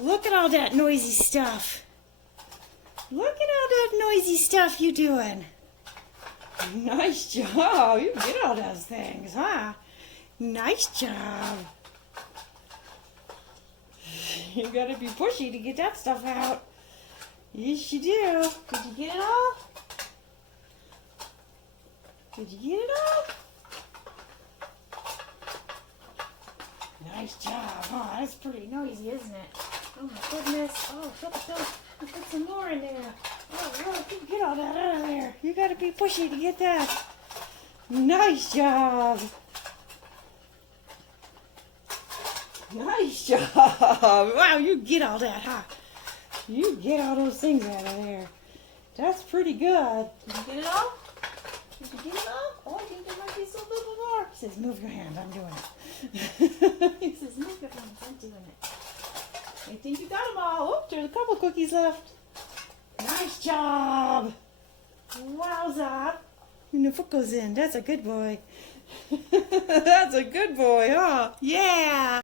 Look at all that noisy stuff. Look at all that noisy stuff you doing. Nice job. You get all those things, huh? Nice job. You gotta be pushy to get that stuff out. Yes, you do. Did you get it all? Did you get it all? Nice job, huh? That's pretty noisy, isn't it? Oh my goodness. Oh, put some more in there. Oh, look, you get all that out of there. You gotta be pushy to get that. Nice job. Nice job. Wow, you get all that, huh? You get all those things out of there. That's pretty good. Did you get it all? Did you get it all? Oh, I think there might be some little more. He says, move your hands, I'm doing it. He says, move your hands, I'm doing it. I think you got them all. Oh, there's a couple cookies left. Nice job. Wowza. And the foot goes in. That's a good boy. That's a good boy, huh? Yeah.